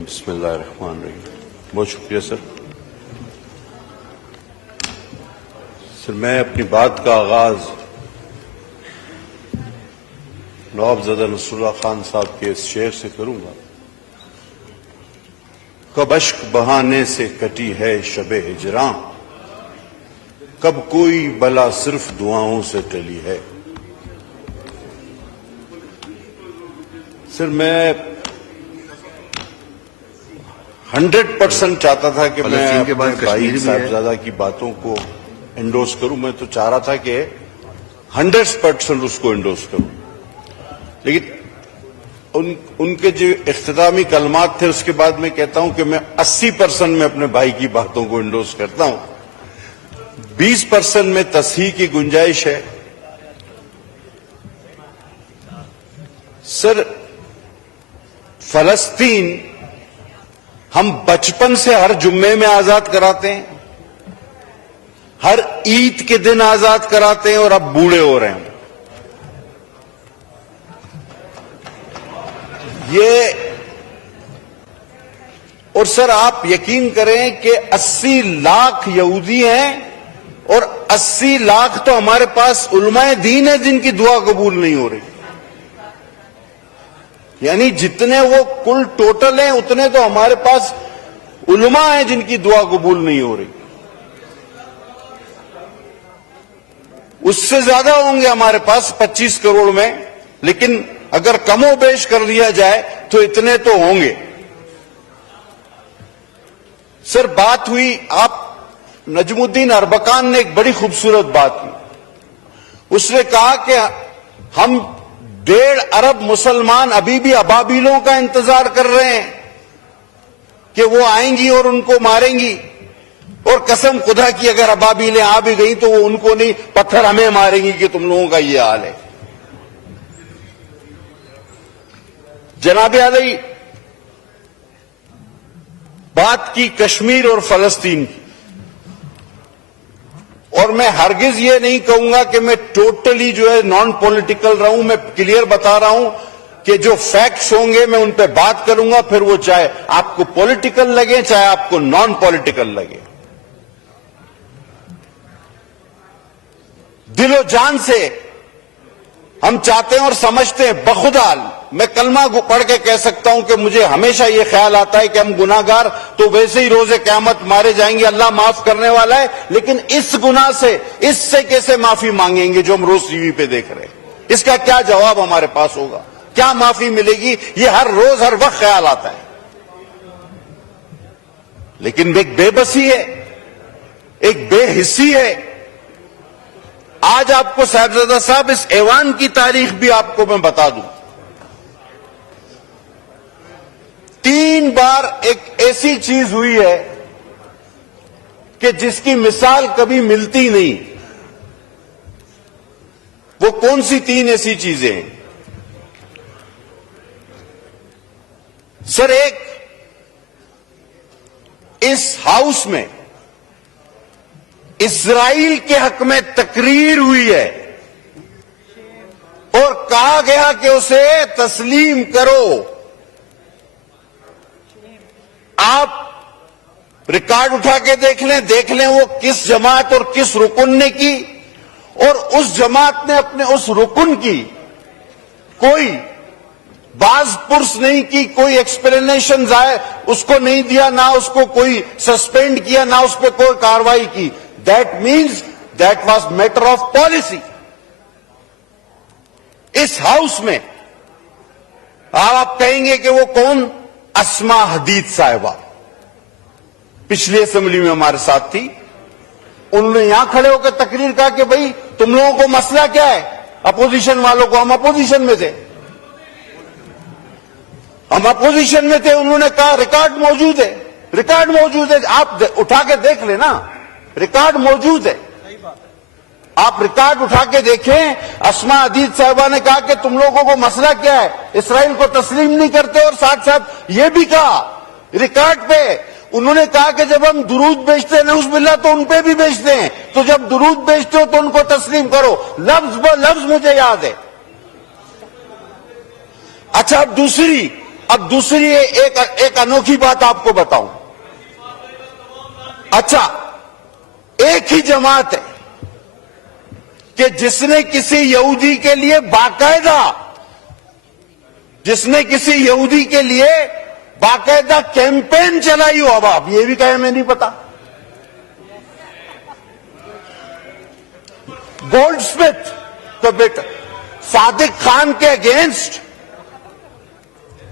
بسم اللہ الرحمن الرحیم. بہت شکریہ سر. میں اپنی بات کا آغاز نواب زدہ نصر اللہ خان صاحب کے اس شعر سے کروں گا. کب اشک بہانے سے کٹی ہے شب ہجراں، کب کوئی بلا صرف دعاؤں سے ٹلی ہے. سر میں 100% چاہتا تھا کہ میں اپنے بھائی صاحبزادہ کی باتوں کو انڈورس کروں. میں تو چاہ رہا تھا کہ 100% اس کو انڈورس کروں، لیکن ان کے جو اختتامی کلمات تھے اس کے بعد میں کہتا ہوں کہ میں 80% میں اپنے بھائی کی باتوں کو انڈورس کرتا ہوں. 20% میں تصحیح کی گنجائش ہے. سر، فلسطین ہم بچپن سے ہر جمعے میں آزاد کراتے ہیں، ہر عید کے دن آزاد کراتے ہیں، اور اب بوڑھے ہو رہے ہیں. اور سر آپ یقین کریں کہ 80 لاکھ یہودی ہیں اور 80 لاکھ تو ہمارے پاس علماء دین ہیں جن کی دعا قبول نہیں ہو رہی. یعنی جتنے وہ کل ٹوٹل ہیں اتنے تو ہمارے پاس علماء ہیں جن کی دعا قبول نہیں ہو رہی. اس سے زیادہ ہوں گے ہمارے پاس 25 کروڑ میں، لیکن اگر کم و بیش کر لیا جائے تو اتنے تو ہوں گے. سر بات ہوئی، آپ نجم الدین اربکان نے ایک بڑی خوبصورت بات کی. اس نے کہا کہ ہم 1.5 ارب مسلمان ابھی بھی ابابیلوں کا انتظار کر رہے ہیں کہ وہ آئیں گی اور ان کو ماریں گی، اور قسم خدا کی اگر ابابیلیں آ بھی گئیں تو وہ ان کو نہیں، پتھر ہمیں ماریں گی کہ تم لوگوں کا یہ حال ہے. جناب علی، بات کی کشمیر اور فلسطین کی، اور میں ہرگز یہ نہیں کہوں گا کہ میں ٹوٹلی جو ہے نان پولیٹیکل رہوں. میں کلیئر بتا رہا ہوں کہ جو فیکٹس ہوں گے میں ان پہ بات کروں گا، پھر وہ چاہے آپ کو پولیٹیکل لگے چاہے آپ کو نان پولیٹیکل لگے. دل و جان سے ہم چاہتے ہیں اور سمجھتے ہیں، بخدا میں کلمہ پڑھ کے کہہ سکتا ہوں کہ مجھے ہمیشہ یہ خیال آتا ہے کہ ہم گناہگار تو ویسے ہی روز قیامت مارے جائیں گے، اللہ معاف کرنے والا ہے، لیکن اس گناہ سے، اس سے کیسے معافی مانگیں گے جو ہم روز ٹی وی پہ دیکھ رہے ہیں؟ اس کا کیا جواب ہمارے پاس ہوگا؟ کیا معافی ملے گی؟ یہ ہر روز ہر وقت خیال آتا ہے. لیکن ایک بے بسی ہے، ایک بے حسی ہے. آج آپ کو صاحبزادہ صاحب اس ایوان کی تاریخ بھی آپ کو میں بتا دوں. 3 بار ایک ایسی چیز ہوئی ہے کہ جس کی مثال کبھی ملتی نہیں. وہ کون سی 3 ایسی چیزیں ہیں؟ سر، ایک اس ہاؤس میں اسرائیل کے حق میں تقریر ہوئی ہے اور کہا گیا کہ اسے تسلیم کرو. آپ ریکارڈ اٹھا کے دیکھ لیں وہ کس جماعت اور کس رکن نے کی، اور اس جماعت نے اپنے اس رکن کی کوئی باز پرس نہیں کی، کوئی ایکسپلینیشن اس کو نہیں دیا، نہ اس کو کوئی سسپینڈ کیا، نہ اس پہ کوئی کاروائی کی. That means that was matter of policy. اس ہاؤس میں آپ کہیں گے کہ وہ کون؟ اسما حدید صاحبہ پچھلی اسمبلی میں ہمارے ساتھ تھی. انہوں نے یہاں کھڑے ہو کے تقریر کہا کہ بھئی تم لوگوں کو مسئلہ کیا ہے؟ اپوزیشن والوں کو. ہم اپوزیشن میں تھے، انہوں نے کہا ریکارڈ موجود ہے، آپ اٹھا کے دیکھ لیں نا، ریکارڈ موجود ہے. آپ ریکارڈ اٹھا کے دیکھیں. اسما حدید صاحبہ نے کہا کہ تم لوگوں کو مسئلہ کیا ہے؟ اسرائیل کو تسلیم نہیں کرتے. اور ساتھ ساتھ یہ بھی کہا ریکارڈ پہ، انہوں نے کہا کہ جب ہم درود بیچتے ہیں نعوذ باللہ تو ان پہ بھی بیچتے ہیں، تو جب درود بیچتے ہو تو ان کو تسلیم کرو. لفظ ب لفظ مجھے یاد ہے. اچھا، اب دوسری اب دوسری ایک انوکھی بات آپ کو بتاؤں. اچھا، ایک ہی جماعت ہے کہ جس نے کسی یہودی کے لیے باقاعدہ کیمپین چلائی ہو. اب آپ یہ بھی کہیں میں نہیں پتا. گولڈ سمتھ تو بیٹا صادق خان کے اگینسٹ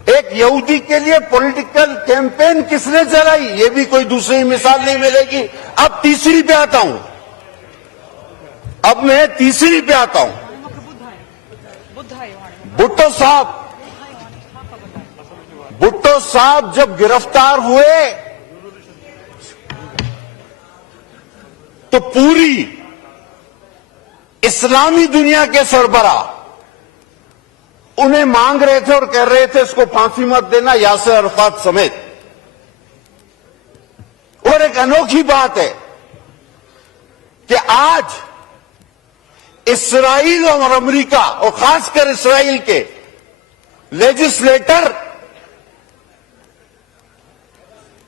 ایک یہودی کے لیے پولیٹیکل کیمپین کس نے چلائی؟ یہ بھی کوئی دوسری مثال نہیں ملے گی. اب تیسری پہ آتا ہوں. بھٹو صاحب جب گرفتار ہوئے تو پوری اسلامی دنیا کے سربراہ انہیں مانگ رہے تھے اور کہہ رہے تھے اس کو پھانسی مت دینا، یاسر عرفات سمیت. اور ایک انوکھی بات ہے کہ آج اسرائیل اور امریکہ اور خاص کر اسرائیل کے لیجسلیٹر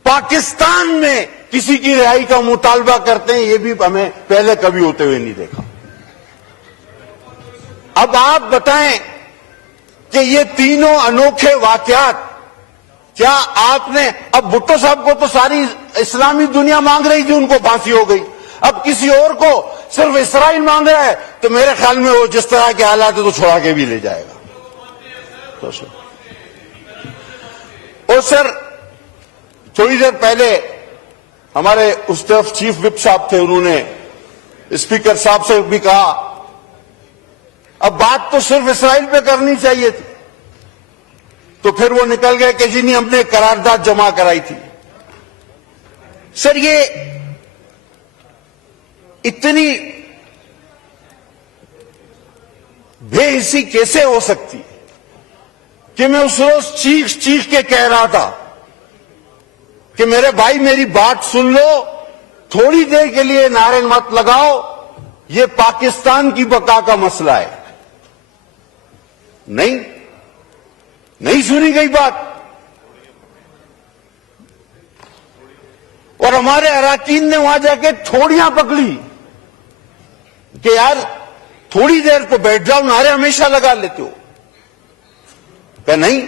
پاکستان میں کسی کی رہائی کا مطالبہ کرتے ہیں. یہ بھی ہمیں پہلے کبھی ہوتے ہوئے نہیں دیکھا. اب آپ بتائیں کہ یہ تینوں انوکھے واقعات کیا آپ نے، اب بھٹو صاحب کو تو ساری اسلامی دنیا مانگ رہی تھی، ان کو پھانسی ہو گئی. اب کسی اور کو صرف اسرائیل مانگ رہا ہے تو میرے خیال میں وہ جس طرح کے حالات ہے تو چھوڑا کے بھی لے جائے گا. اور سر تھوڑی دیر پہلے ہمارے اس طرف چیف وپ صاحب تھے، انہوں نے اسپیکر صاحب سے بھی کہا اب بات تو صرف اسرائیل پہ کرنی چاہیے تھی، تو پھر وہ نکل گئے کہ جی نہیں ہم نے قرارداد جمع کرائی تھی. سر یہ اتنی بے حسی کیسے ہو سکتی کہ میں اس روز چیخ کے کہہ رہا تھا کہ میرے بھائی میری بات سن لو، تھوڑی دیر کے لیے نعرے مت لگاؤ، یہ پاکستان کی بقا کا مسئلہ ہے. نہیں سنی گئی بات. اور ہمارے اراکین نے وہاں جا کے تھوڑیاں پکڑی کہ یار تھوڑی دیر کو بیٹھ جاؤ، نعرے ہمیشہ لگا لیتے ہو. کہ نہیں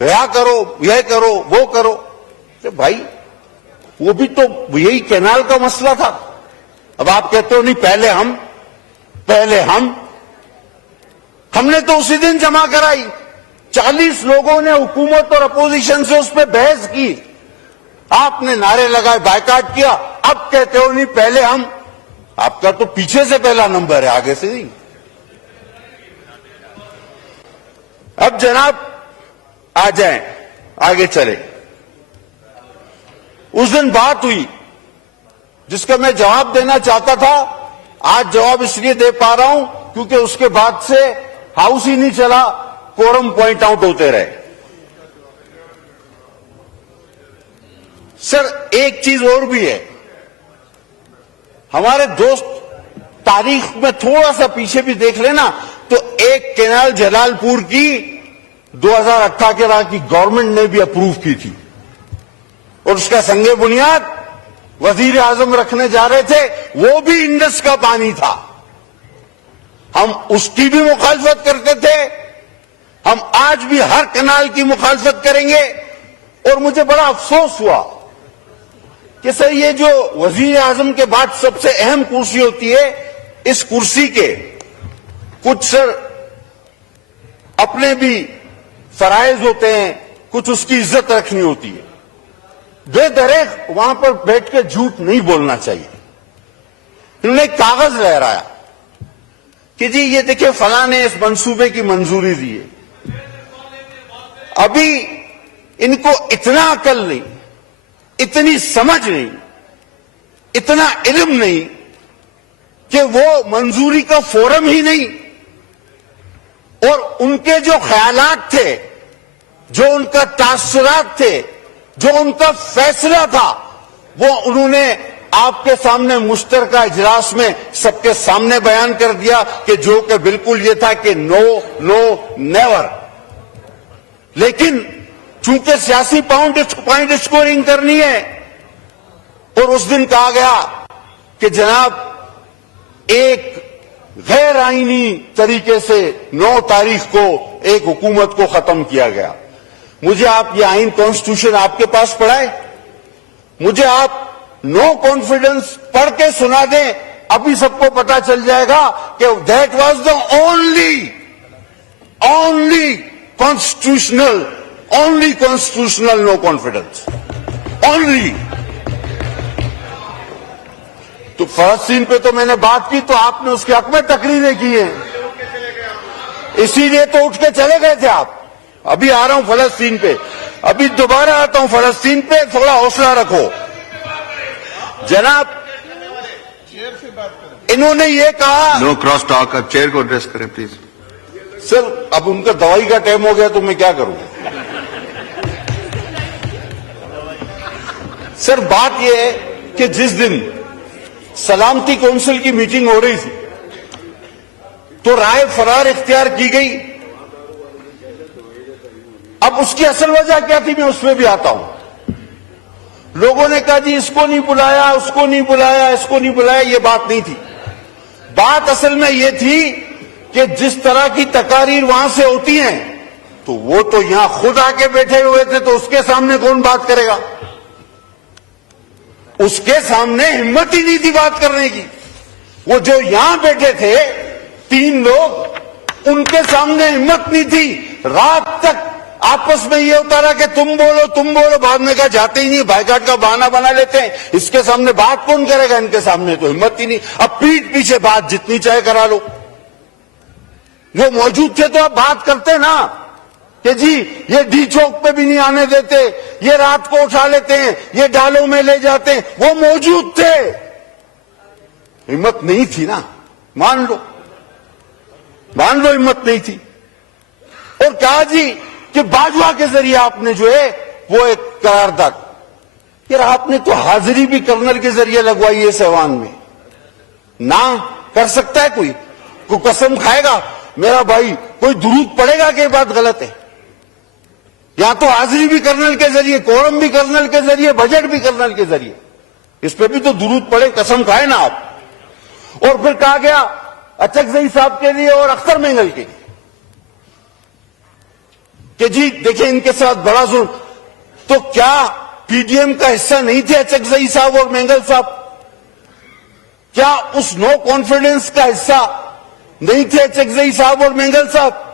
رہا کرو، یہ کرو وہ کرو. بھائی وہ بھی تو یہی کینال کا مسئلہ تھا. اب آپ کہتے ہو نہیں پہلے ہم نے تو اسی دن جمع کرائی. 40 لوگوں نے حکومت اور اپوزیشن سے اس پہ بحث کی، آپ نے نعرے لگائے، بائیکاٹ کیا. اب کہتے ہو نہیں پہلے ہم. آپ کا تو پیچھے سے پہلا نمبر ہے، آگے سے نہیں. اب جناب آ جائیں، آگے چلے. اس دن بات ہوئی جس کا میں جواب دینا چاہتا تھا، آج جواب اس لیے دے پا رہا ہوں کیونکہ اس کے بعد سے ہاؤس ہی نہیں چلا، کورم پوائنٹ آؤٹ ہوتے رہے. سر ایک چیز اور بھی ہے، ہمارے دوست تاریخ میں تھوڑا سا پیچھے بھی دیکھ لینا تو ایک کینال جلال پور کی 2018 کی گورنمنٹ نے بھی اپروو کی تھی اور اس کا سنگ بنیاد وزیر اعظم رکھنے جا رہے تھے، وہ بھی انڈس کا پانی تھا. ہم اس کی بھی مخالفت کرتے تھے، ہم آج بھی ہر کنال کی مخالفت کریں گے. اور مجھے بڑا افسوس ہوا کہ سر یہ جو وزیر اعظم کے بعد سب سے اہم کرسی ہوتی ہے، اس کرسی کے کچھ سر اپنے بھی فرائض ہوتے ہیں، کچھ اس کی عزت رکھنی ہوتی ہے. بے دریغ وہاں پر بیٹھ کے جھوٹ نہیں بولنا چاہیے. انہوں نے ایک کاغذ لہرایا کہ جی یہ دیکھیں فلاں نے اس منصوبے کی منظوری دی ہے. ابھی ان کو اتنا عقل نہیں، اتنی سمجھ نہیں، اتنا علم نہیں کہ وہ منظوری کا فورم ہی نہیں، اور ان کے جو خیالات تھے، جو ان کا تاثرات تھے، جو ان کا فیصلہ تھا، وہ انہوں نے آپ کے سامنے مشترکہ اجلاس میں سب کے سامنے بیان کر دیا کہ جو کہ بالکل یہ تھا کہ نو نیور. لیکن چونکہ سیاسی پوائنٹ اسکورنگ کرنی ہے. اور اس دن کہا گیا کہ جناب ایک غیر آئینی طریقے سے 9 تاریخ کو ایک حکومت کو ختم کیا گیا. مجھے آپ یہ آئین کانسٹیٹیوشن آپ کے پاس پڑھا ہے؟ مجھے آپ نو کانفیڈنس پڑھ کے سنا دیں, ابھی سب کو پتا چل جائے گا کہ that was the only constitutional no confidence only. تو فلسطین پہ تو میں نے بات کی تو آپ نے اس کے حق میں تقریریں کی ہیں, اسی لیے تو اٹھ کے چلے گئے تھے آپ. ابھی آ رہا ہوں فلسطین پہ, ابھی دوبارہ آتا ہوں فلسطین پہ, تھوڑا حوصلہ رکھو. جناب انہوں نے یہ کہا نو کراس ٹاک, آپ چیئر کو ایڈریس کریں پلیز. سر اب ان کا دوائی کا ٹائم ہو گیا تو میں کیا کروں. سر بات یہ ہے کہ جس دن سلامتی کونسل کی میٹنگ ہو رہی تھی تو رائے فرار اختیار کی گئی. اب اس کی اصل وجہ کیا تھی میں اس میں بھی آتا ہوں. لوگوں نے کہا جی اس کو نہیں بلایا, اس کو نہیں بلایا, اس کو نہیں بلایا. یہ بات نہیں تھی. بات اصل میں یہ تھی کہ جس طرح کی تقاریر وہاں سے ہوتی ہیں تو وہ تو یہاں خود آ کے بیٹھے ہوئے تھے, تو اس کے سامنے کون بات کرے گا. اس کے سامنے ہمت ہی نہیں تھی بات کرنے کی. وہ جو یہاں بیٹھے تھے 3 لوگ, ان کے سامنے ہمت نہیں تھی. رات تک آپس میں یہ ہوتا رہا کہ تم بولو, بعد میں کہا جاتے ہی نہیں, بائیکاٹ کا بہانہ بنا لیتے ہیں. اس کے سامنے بات کون کرے گا, ان کے سامنے تو ہمت ہی نہیں. اب پیٹھ پیچھے بات جتنی چاہے کرا لو. وہ موجود تھے تو اب بات کرتے نا کہ جی یہ ڈی چوک پہ بھی نہیں آنے دیتے, یہ رات کو اٹھا لیتے ہیں, یہ ڈالوں میں لے جاتے ہیں. وہ موجود تھے, ہمت نہیں تھی نا. مان لو ہمت نہیں تھی. اور کہا جی کہ باجوہ کے ذریعے آپ نے جو ہے وہ ایک قرارداد, یار آپ نے تو حاضری بھی کرنل کے ذریعے لگوائی ہے سیوان میں. نہ کر سکتا ہے کوئی قسم کھائے گا میرا بھائی, کوئی درود پڑے گا کہ یہ بات غلط ہے. یہاں تو حاضری بھی کرنل کے ذریعے, کورم بھی کرنل کے ذریعے, بجٹ بھی کرنل کے ذریعے. اس پہ بھی تو درود پڑے, قسم کھائے نا آپ. اور پھر کہا گیا اچکزئی صاحب کے لیے اور اختر مینگل کے لیے کہ جی دیکھیں ان کے ساتھ بڑا ظلم. تو کیا پی ڈی ایم کا حصہ نہیں تھے اچکزئی صاحب اور مینگل صاحب؟ کیا اس نو کانفیڈنس کا حصہ نہیں تھے اچکزئی صاحب اور مینگل صاحب؟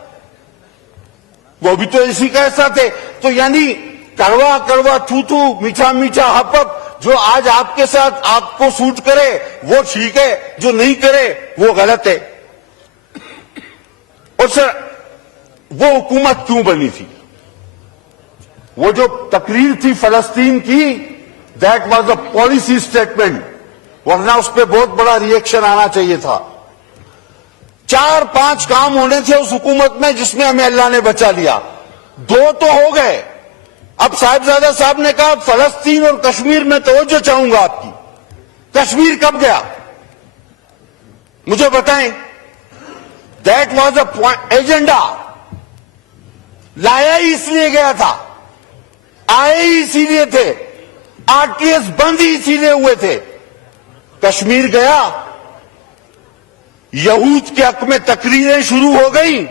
وہ بھی تو اسی کا حصہ تھے. تو یعنی کڑوا کڑوا تھو میٹھا میٹھا ہپ ہپ, جو آج آپ کے ساتھ آپ کو سوٹ کرے وہ ٹھیک ہے, جو نہیں کرے وہ غلط ہے. اور سر وہ حکومت کیوں بنی تھی؟ وہ جو تقریر تھی فلسطین کی, that was a policy statement, ورنہ اس پہ بہت بڑا ریئیکشن آنا چاہیے تھا. 4-5 کام ہونے تھے اس حکومت میں جس میں ہمیں اللہ نے بچا لیا. 2 تو ہو گئے. اب صاحبزادہ صاحب نے کہا فلسطین اور کشمیر میں توجہ چاہوں گا آپ کی. کشمیر کب گیا مجھے بتائیں. دیٹ واز اے ایجنڈا, لایا ہی اس لیے گیا تھا, آئے ہی اسی لیے تھے, آر ٹی ایس بند ہی اسی لیے ہوئے تھے. کشمیر گیا, یہود کے حق میں تقریریں شروع ہو گئیں,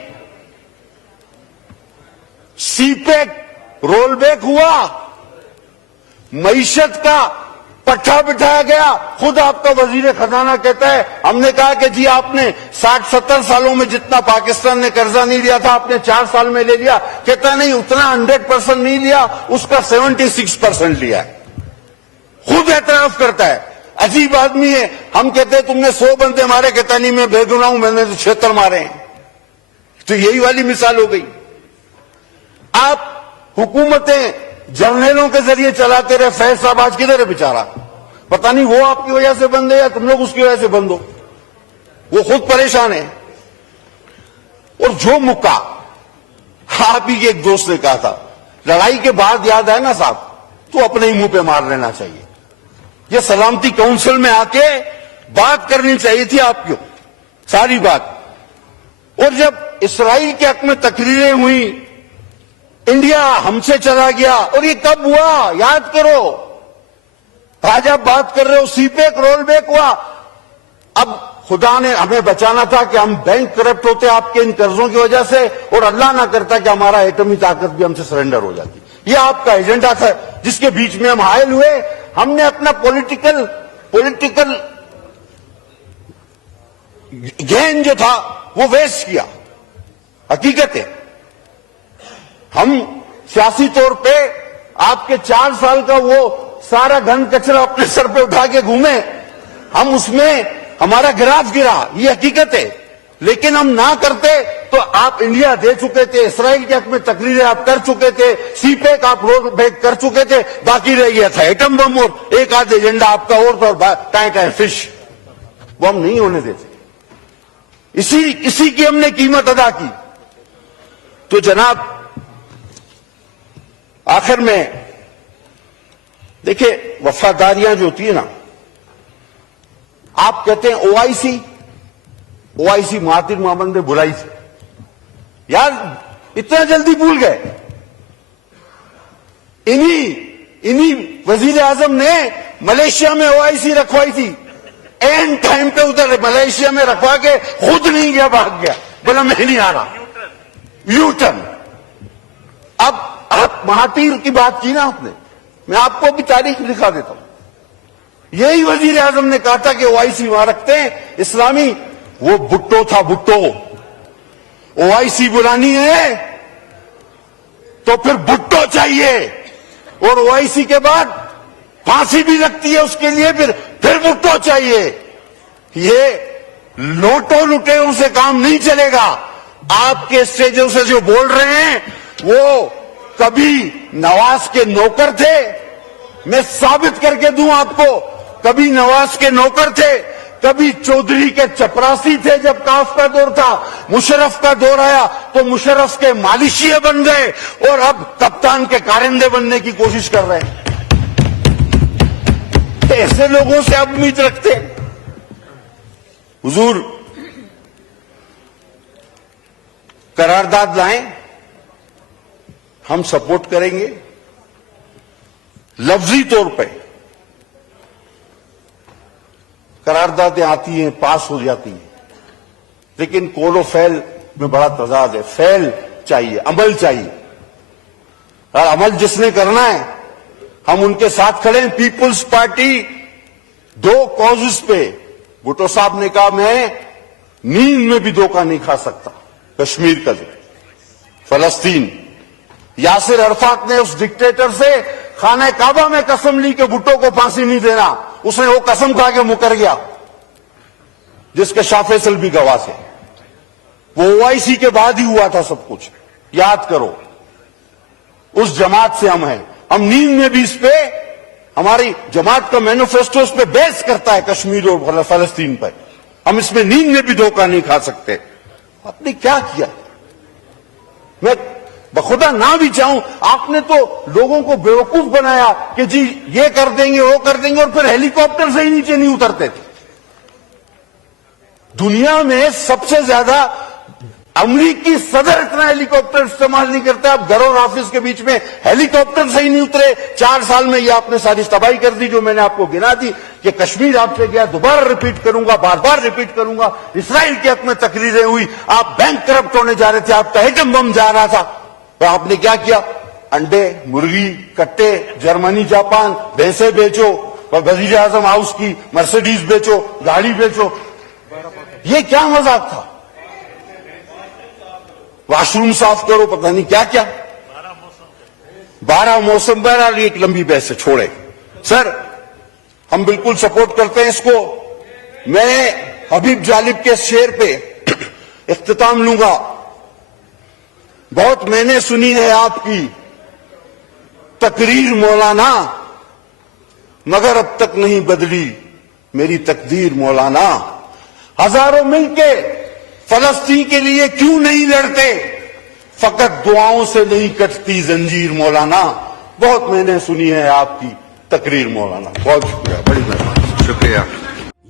سی پیک رول بیک ہوا, معیشت کا پٹھا بٹھایا گیا. خود آپ کا وزیر خزانہ کہتا ہے ہم نے کہا کہ جی آپ نے 60-70 سالوں میں جتنا پاکستان نے قرضہ نہیں لیا تھا آپ نے 4 سال میں لے لیا. کہتا نہیں اتنا 100% نہیں لیا, اس کا 76% لیا ہے. خود اعتراف کرتا ہے. عجیب آدمی ہے. ہم کہتے ہیں تم نے 100 بندے مارے, کہتا نہیں میں بے گناہ ہوں, میں نے تو 76 مارے ہیں. تو یہی والی مثال ہو گئی. آپ حکومتیں جرنیلوں کے ذریعے چلاتے رہے. فیض صاحب آج کدھر ہے بیچارہ, پتہ نہیں وہ آپ کی وجہ سے بند ہے یا تم لوگ اس کی وجہ سے بند ہو, وہ خود پریشان ہے. اور جو مکہ آپ ہی کے ایک دوست نے کہا تھا لڑائی کے بعد یاد ہے نا صاحب, تو اپنے ہی منہ پہ مار لینا چاہیے. یہ سلامتی کونسل میں آ کے بات کرنی چاہیے تھی آپ کو ساری بات. اور جب اسرائیل کے حق میں تقریریں ہوئی انڈیا ہم سے چلا گیا، اور یہ کب ہوا یاد کرو. آج آپ بات کر رہے ہو سی پیک رول بیک ہوا. اب خدا نے ہمیں بچانا تھا کہ ہم بینک کرپٹ ہوتے آپ کے ان قرضوں کی وجہ سے، اور اللہ نہ کرتا کہ ہمارا ایٹمی طاقت بھی ہم سے سرنڈر ہو جاتی. یہ آپ کا ایجنڈا تھا جس کے بیچ میں ہم حائل ہوئے. ہم نے اپنا پولیٹیکل گین جو تھا وہ ویسٹ کیا. حقیقت ہے ہم سیاسی طور پہ آپ کے 4 سال کا وہ سارا گھن کچرا اپنے سر پہ اٹھا کے گھومے، ہم اس میں ہمارا گراف گرا، یہ حقیقت ہے. لیکن ہم نہ کرتے تو آپ انڈیا دے چکے تھے، اسرائیل کے حق میں تقریریں آپ کر چکے تھے، سی پیک آپ رول بیک کر چکے تھے. باقی رہ گیا تھا ایٹم بم اور ایک آدھ ایجنڈا آپ کا اور تھا، ٹائم فش. وہ ہم نہیں ہونے دیتے. اسی کی ہم نے قیمت ادا کی. تو جناب آخر میں دیکھیں، وفاداریاں جو ہوتی ہیں نا، آپ کہتے ہیں او آئی سی مہاتیر محمد نے بلائی تھی. یار اتنا جلدی بھول گئے. انہی وزیر اعظم نے ملیشیا میں او آئی سی رکھوائی تھی. اینڈ ٹائم پہ ادھر ملیشیا میں رکھوا کے خود نہیں گیا، بھاگ گیا، بولا میں نہیں آ رہا. You turn. اب آپ مہاتیر کی بات کی نا آپ نے، میں آپ کو بھی تاریخ دکھا دیتا ہوں. یہی وزیر اعظم نے کہا تھا کہ او آئی سی وہاں رکھتے ہیں اسلامی. وہ بھٹو تھا، بھٹو. او آئی سی بلانی ہے تو پھر بھٹو چاہیے، اور او آئی سی کے بعد پھانسی بھی لگتی ہے اس کے لیے، پھر بھٹو چاہیے. یہ لوٹو لٹیروں سے کام نہیں چلے گا. آپ کے اسٹیجوں سے جو بول رہے ہیں وہ کبھی نواز کے نوکر تھے. میں ثابت کر کے دوں آپ کو، کبھی نواز کے نوکر تھے، کبھی چودھری کے چپراسی تھے. جب کاف کا دور تھا، مشرف کا دور آیا تو مشرف کے مالشیے بن گئے، اور اب کپتان کے کارندے بننے کی کوشش کر رہے ہیں. ایسے لوگوں سے آپ امید رکھتے ہیں؟ حضور قرارداد لائیں، ہم سپورٹ کریں گے. لفظی طور پہ قراردادیں آتی ہیں، پاس ہو جاتی ہیں، لیکن قول و فعل میں بڑا تضاد ہے. فعل چاہیے، عمل چاہیے. اور عمل جس نے کرنا ہے ہم ان کے ساتھ کھڑے ہیں. پیپلز پارٹی 2 کازز پہ، بھٹو صاحب نے کہا میں نیند میں بھی دھوکہ نہیں کھا سکتا. کشمیر کا ذکر، فلسطین. یاسر عرفات نے اس ڈکٹیٹر سے خانہ کعبہ میں قسم لی کہ بھٹو کو پھانسی نہیں دینا. اس نے وہ قسم کھا کے مکر گیا، جس کے شاہ فیصل بھی گواہ تھے. وہ او آئی سی کے بعد ہی ہوا تھا سب کچھ. یاد کرو، اس جماعت سے ہم ہیں. ہم نیند میں بھی اس پہ، ہماری جماعت کا مینیفیسٹو اس پہ بیس کرتا ہے کشمیر اور فلسطین پر. ہم اس میں نیند میں بھی دھوکہ نہیں کھا سکتے. آپ نے کیا کیا؟ میں بخدا نہ بھی چاہوں، آپ نے تو لوگوں کو بیوقوف بنایا کہ جی یہ کر دیں گے وہ کر دیں گے، اور پھر ہیلی کاپٹر سے ہی نیچے نہیں اترتے تھے. دنیا میں سب سے زیادہ امریکی صدر اتنا ہیلی کاپٹر استعمال نہیں کرتا. اب گھر اور آفس کے بیچ میں ہیلی کاپٹر سے ہی نہیں اترے. 4 سال میں یہ آپ نے ساری تباہی کر دی جو میں نے آپ کو گنا دی. کہ کشمیر آپ سے گیا، دوبارہ ریپیٹ کروں گا، بار بار ریپیٹ کروں گا. اسرائیل کے حق میں تقریریں ہوئی، آپ بینک کرپٹ ہونے جا رہے تھے، آپ کا ایٹم بم جا رہا تھا. تو آپ نے کیا کیا؟ انڈے، مرغی، کٹے، جرمنی، جاپان، بھینسیں بیچو، وزیر اعظم ہاؤس کی مرسیڈیز بیچو، گاڑی بیچو. یہ کیا مذاق تھا؟ واش روم صاف کرو، پتہ نہیں کیا کیا. 12 موسم. بہرحال ایک لمبی بحث سے چھوڑے. سر ہم بالکل سپورٹ کرتے ہیں اس کو. میں حبیب جالب کے شعر پہ اختتام لوں گا. بہت میں نے سنی ہے آپ کی تقریر مولانا، مگر اب تک نہیں بدلی میری تقدیر مولانا. ہزاروں مل کے فلسطین کے لیے کیوں نہیں لڑتے؟ فقط دعاؤں سے نہیں کٹتی زنجیر مولانا. بہت میں نے سنی ہے آپ کی تقریر مولانا. بہت شکریہ، بڑی مہربانی. شکریہ.